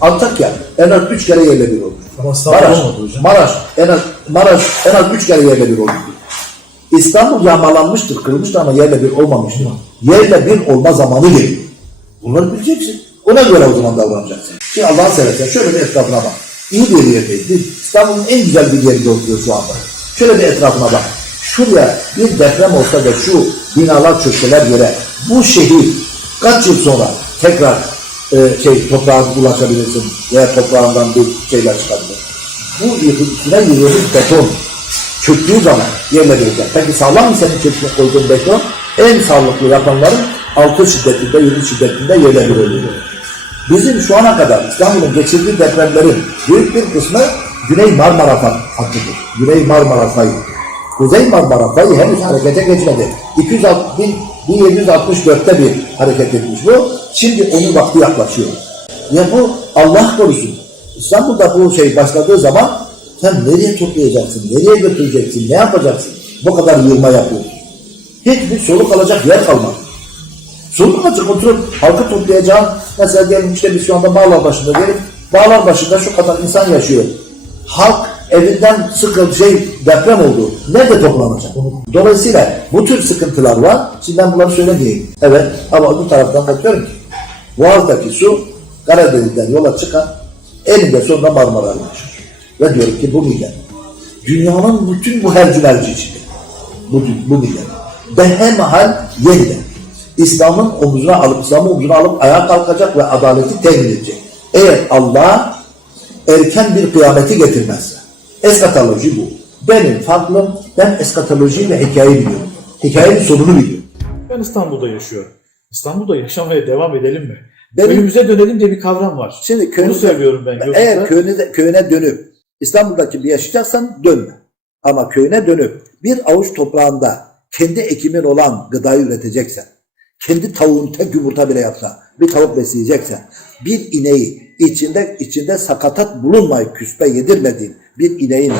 Antakya en az üç kere yerle bir oldu. Ama Maraş. Maraş en az Maraş en az üç kere yerle bir oldu. İstanbul yağmalanmıştır, kırılmıştır ama yerle bir olmamıştır. Yerle bir olma zamanı geliyor. Bunları bileceksin. Ona göre o zaman davranacaksın. Şimdi Allah'ın seversen şöyle bir etrafına bak. İyi bir yerdeyiz. Biz İstanbul'un en güzel bir yerinde oturuyor şu anda. Şöyle bir etrafına bak. Şuraya bir deprem olsa da şu binalar çökseler yere bu şehir kaç yıl sonra tekrar e, şey toprağa ulaşabilirsin veya toprağından bir şeyler çıkabilir. Bu üstüne yığılmış beton çöktüğü zaman bir olacak. Peki sağlam mı senin çökme koyduğun beton? En sağlıklı yapanların 6 şiddetinde, 7 şiddetinde bir oluyor. Bizim şu ana kadar İstanbul'un geçirdiği depremlerin büyük bir kısmı Güney Marmara hattıdır. Güney Marmara fayı. Kuzey Marmara fayı henüz harekete geçmedi. 260 1764'te bir hareket etmiş bu. Şimdi onun vakti yaklaşıyor. Ya bu Allah korusun. İstanbul'da bu şey başladığı zaman sen nereye toplayacaksın, nereye götüreceksin, ne yapacaksın? Bu kadar yığma yapıyorsun. Hiçbir soluk alacak yer kalmadı. Soluk açık oturup halkı toplayacağın, mesela diyelim işte biz şu anda Bağlar başında diyelim, Bağlar başında şu kadar insan yaşıyor. Halk evinden sıkı şey deprem oldu. Nerede toplanacak? Dolayısıyla bu tür sıkıntılar var. Şimdi ben bunları söylemeyeyim. Evet ama bu taraftan bakıyorum ki Boğaz'daki su Karadeniz'den yola çıkan elinde sonunda Marmara'ya ulaşır. Ve diyorum ki bu millet dünyanın bütün bu hercümerci içinde bu, bu millet behemahal yeniden İslam'ın omuzuna alıp İslam'ın omuzuna alıp ayağa kalkacak ve adaleti temin edecek. Eğer Allah erken bir kıyameti getirmezse eskatoloji bu. Benim farklım ben eskatoloji ve hikaye biliyorum. Hikayenin sonunu biliyorum. Ben İstanbul'da yaşıyorum. İstanbul'da yaşamaya devam edelim mi? Benim- Köyümüze dönelim diye bir kavram var. Şimdi Bunu köyünüze, söylüyorum ben. Yoksa eğer köyüne, köyüne dönüp İstanbul'daki bir yaşayacaksan dönme. Ama köyüne dönüp bir avuç toprağında kendi ekimin olan gıdayı üreteceksen, kendi tavuğun tek yumurta bile yapsa, bir tavuk besleyeceksen, bir ineği içinde içinde sakatat bulunmayıp küspe yedirmediğin bir ineğin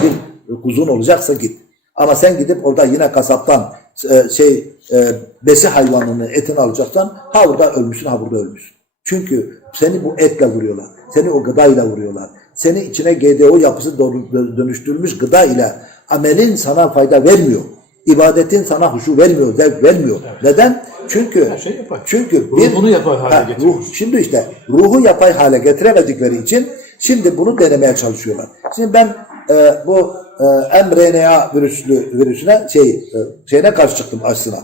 bir kuzun olacaksa git. Ama sen gidip orada yine kasaptan e, şey e, besi hayvanının etini alacaksan ha orada ölmüşsün ha burada ölmüşsün. Çünkü seni bu etle vuruyorlar. Seni o gıdayla vuruyorlar. Seni içine GDO yapısı dö- dönüştürülmüş gıda ile amelin sana fayda vermiyor. İbadetin sana huşu vermiyor, zevk vermiyor. Neden? Çünkü Her şey yapay. çünkü Ruhunu yapay hale getiriyor. ruh, şimdi işte ruhu yapay hale getiremedikleri için şimdi bunu denemeye çalışıyorlar. Şimdi ben e, bu e, mRNA virüslü virüsüne şey e, şeyine karşı çıktım aşısına.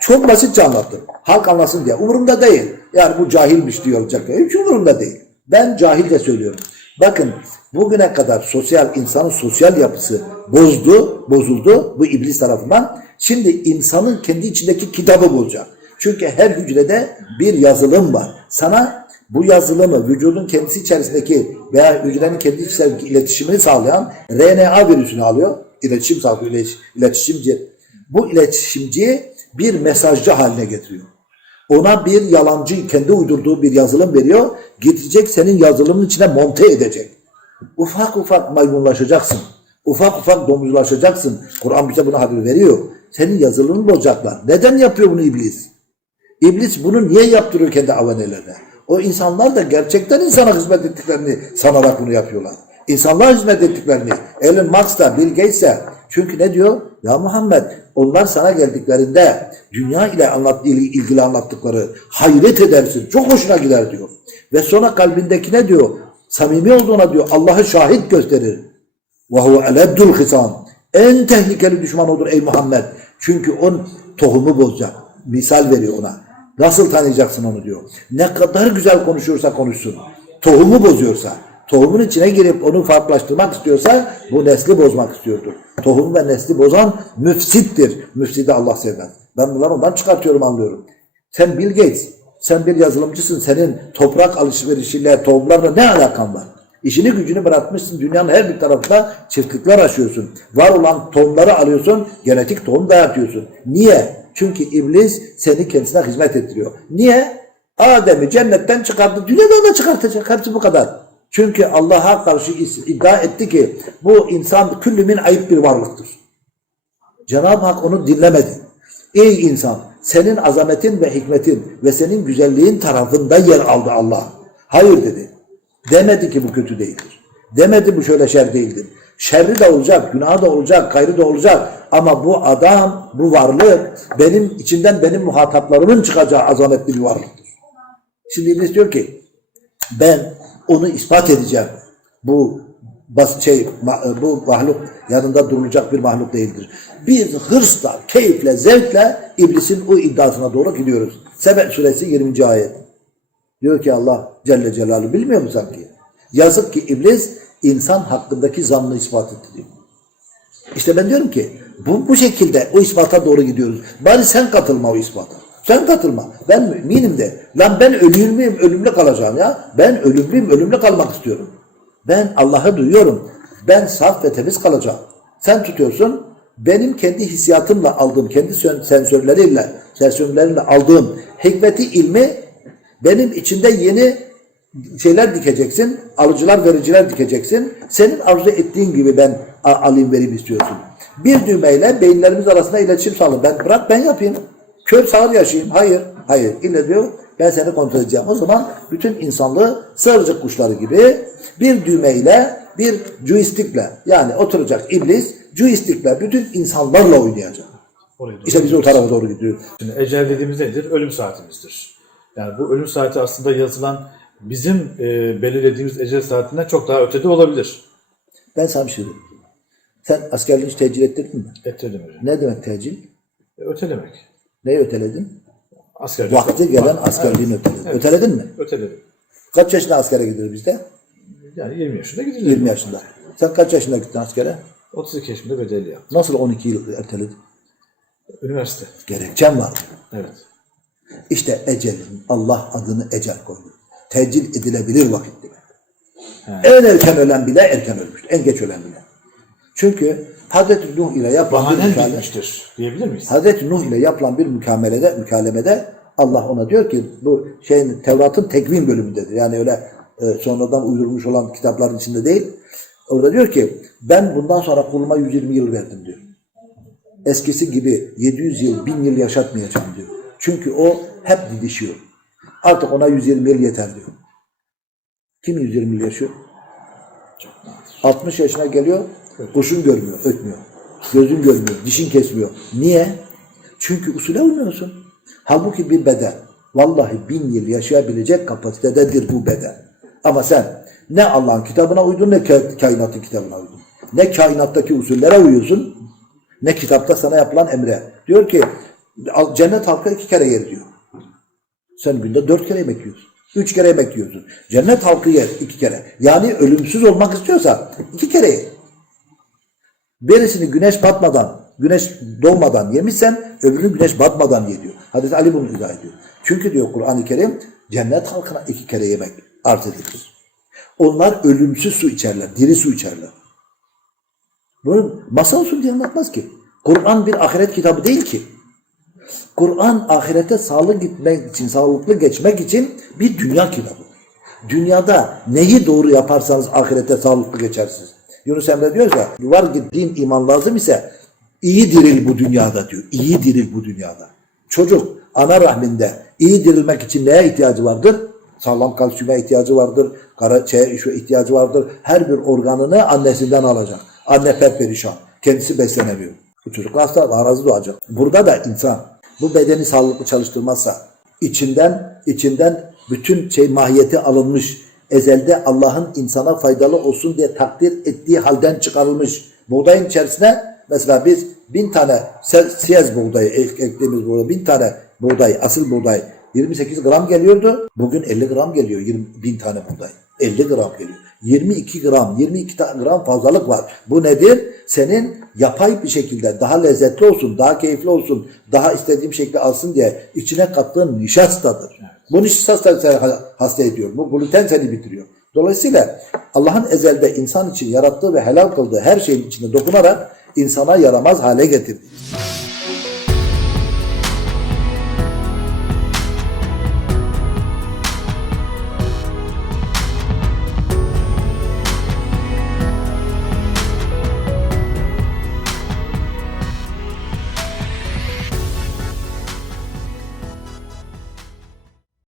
Çok basitçe anlattım. Halk anlasın diye. Umurumda değil. Yani bu cahilmiş diyor olacak. Hiç umurumda değil. Ben cahilce söylüyorum. Bakın bugüne kadar sosyal insanın sosyal yapısı bozdu, bozuldu bu iblis tarafından. Şimdi insanın kendi içindeki kitabı bozacak. Çünkü her hücrede bir yazılım var. Sana bu yazılımı vücudun kendisi içerisindeki veya hücrenin kendi içerisindeki iletişimini sağlayan RNA virüsünü alıyor. İletişim sağlıyor, iletiş- iletişimci. Bu iletişimciyi bir mesajcı haline getiriyor. Ona bir yalancı, kendi uydurduğu bir yazılım veriyor. Getirecek senin yazılımın içine monte edecek. Ufak ufak maymunlaşacaksın. Ufak ufak domuzlaşacaksın. Kur'an bize bunu haber veriyor. Senin yazılımını bozacaklar. Neden yapıyor bunu iblis? İblis bunu niye yaptırıyor kendi avanelerine? O insanlar da gerçekten insana hizmet ettiklerini sanarak bunu yapıyorlar. İnsanlar hizmet ettiklerini. Elon Musk da Bill Gates de. Çünkü ne diyor? Ya Muhammed onlar sana geldiklerinde dünya ile anlat, il- ilgili anlattıkları hayret edersin. Çok hoşuna gider diyor. Ve sonra kalbindeki ne diyor? Samimi olduğuna diyor Allah'ı şahit gösterir. Huve eleddül hisan. En tehlikeli düşman odur ey Muhammed. Çünkü on tohumu bozacak. Misal veriyor ona. Nasıl tanıyacaksın onu diyor. Ne kadar güzel konuşuyorsa konuşsun. Tohumu bozuyorsa, tohumun içine girip onu farklılaştırmak istiyorsa bu nesli bozmak istiyordur. Tohum ve nesli bozan müfsittir. Müfsidi Allah sevmez. Ben bunları ondan çıkartıyorum anlıyorum. Sen Bill Gates, sen bir yazılımcısın. Senin toprak alışverişiyle, tohumlarla ne alakan var? İşini gücünü bırakmışsın. Dünyanın her bir tarafında çiftlikler açıyorsun. Var olan tohumları alıyorsun. Genetik tohum dayatıyorsun. Niye? Çünkü iblis seni kendisine hizmet ettiriyor. Niye? Adem'i cennetten çıkardı. Dünyadan da çıkartacak. Hepsi bu kadar. Çünkü Allah'a karşı iddia etti ki bu insan küllümün ayıp bir varlıktır. Cenab-ı Hak onu dinlemedi. Ey insan senin azametin ve hikmetin ve senin güzelliğin tarafında yer aldı Allah. Hayır dedi. Demedi ki bu kötü değildir. Demedi bu şöyle şer değildir. Şerri de olacak, günahı da olacak, gayrı da olacak. Ama bu adam, bu varlık benim içinden benim muhataplarımın çıkacağı azametli bir varlıktır. Şimdi İblis diyor ki ben onu ispat edeceğim. Bu bas şey ma- bu mahluk yanında durulacak bir mahluk değildir. Biz hırsla, keyifle, zevkle iblisin o iddiasına doğru gidiyoruz. Sebe suresi 20. ayet. Diyor ki Allah Celle Celaluhu bilmiyor mu sanki? Yazık ki iblis insan hakkındaki zannı ispat etti diyor. İşte ben diyorum ki bu, bu şekilde o ispata doğru gidiyoruz. Bari sen katılma o ispata. Sen katılma. Ben müminim de. Lan ben ölür müyüm? Ölümlü kalacağım ya. Ben ölümlüyüm. Ölümlü kalmak istiyorum. Ben Allah'ı duyuyorum. Ben saf ve temiz kalacağım. Sen tutuyorsun. Benim kendi hissiyatımla aldığım, kendi sensörlerimle, sensörlerimle aldığım hikmeti, ilmi benim içinde yeni şeyler dikeceksin, alıcılar vericiler dikeceksin. Senin arzu ettiğin gibi ben alayım vereyim istiyorsun. Bir düğmeyle beyinlerimiz arasında iletişim sağlı. Ben bırak ben yapayım. Kör sağır yaşayayım. Hayır. Hayır. İlle diyor ben seni kontrol edeceğim. O zaman bütün insanlığı sığırcık kuşları gibi bir düğmeyle bir joystickle yani oturacak iblis joystickle bütün insanlarla oynayacak. Oraya doğru. İşte biz o tarafa doğru gidiyoruz. Şimdi ecel dediğimiz nedir? Ölüm saatimizdir. Yani bu ölüm saati aslında yazılan bizim e, belirlediğimiz ecel saatinden çok daha ötede olabilir. Ben sana bir şey diyeyim. Sen askerliğini hiç tecil ettirdin mi? Ettirdim hocam. Ne demek tecil? E, ötelemek. Neyi öteledin? Asker. Vakti gelen askerliğini öteledin. Evet. Öteledin mi? Öteledim. Kaç yaşında askere gidilir bizde? Yani 20 yaşında gidildi. 20 yaşında. Sen kaç yaşında gittin askere? 32 yaşında bedelli yaptım. Nasıl 12 yıl erteledin? Üniversite. Gerekçem vardı. Evet. İşte ecelin Allah adını ecel koydu. Tecil edilebilir vakit demek. En erken ölen bile erken ölmüştür. En geç ölen bile. Çünkü Hazreti Nuh ile yapılan bir mükale- diyebilir miyiz? Hazreti Nuh ile yapılan bir mükamelede, mükalemede Allah ona diyor ki bu şeyin Tevrat'ın tekvin bölümündedir. Yani öyle e, sonradan uydurmuş olan kitapların içinde değil. Orada diyor ki ben bundan sonra kuluma 120 yıl verdim diyor. Eskisi gibi 700 yıl, 1000 yıl yaşatmayacağım diyor. Çünkü o hep didişiyor. Artık ona 120 yıl yeter diyor. Kim 120 yıl yaşıyor? 60 yaşına geliyor, kuşun görmüyor, ötmüyor. Gözün görmüyor, dişin kesmiyor. Niye? Çünkü usule uymuyorsun. Halbuki bir beden, vallahi bin yıl yaşayabilecek kapasitededir bu beden. Ama sen ne Allah'ın kitabına uydun ne ka- kainatın kitabına uydun. Ne kainattaki usullere uyuyorsun, ne kitapta sana yapılan emre. Diyor ki cennet halkı iki kere yer diyor. Sen günde dört kere yemek yiyorsun. Üç kere yemek yiyorsun. Cennet halkı yer iki kere. Yani ölümsüz olmak istiyorsa iki kere ye. Birisini güneş batmadan, güneş doğmadan yemişsen öbürünü güneş batmadan ye diyor. Hazreti Ali bunu izah ediyor. Çünkü diyor Kur'an-ı Kerim cennet halkına iki kere yemek arz edilir. Onlar ölümsüz su içerler, diri su içerler. Bunu masal usulü diye anlatmaz ki. Kur'an bir ahiret kitabı değil ki. Kur'an ahirete sağlık gitmek için, sağlıklı geçmek için bir dünya kitabı. Dünyada neyi doğru yaparsanız ahirete sağlıklı geçersiniz. Yunus Emre diyor ya, var ki din iman lazım ise iyi diril bu dünyada diyor. İyi diril bu dünyada. Çocuk ana rahminde iyi dirilmek için neye ihtiyacı vardır? Sağlam kalsiyuma ihtiyacı vardır. Kara şeye, şu ihtiyacı vardır. Her bir organını annesinden alacak. Anne perperişan. Kendisi beslenemiyor. Bu çocuk hasta, arazi doğacak. Burada da insan bu bedeni sağlıklı çalıştırmazsa içinden içinden bütün şey mahiyeti alınmış ezelde Allah'ın insana faydalı olsun diye takdir ettiği halden çıkarılmış buğdayın içerisine mesela biz bin tane siyez buğdayı ek- ektiğimiz buğday bin tane buğday asıl buğday 28 gram geliyordu. Bugün 50 gram geliyor 20 bin tane buğday. 50 gram geliyor. 22 gram, 22 ta- gram fazlalık var. Bu nedir? Senin yapay bir şekilde daha lezzetli olsun, daha keyifli olsun, daha istediğim şekilde alsın diye içine kattığın nişastadır. Bu nişasta seni ha- hasta ediyor. Bu gluten seni bitiriyor. Dolayısıyla Allah'ın ezelde insan için yarattığı ve helal kıldığı her şeyin içine dokunarak insana yaramaz hale getirdi.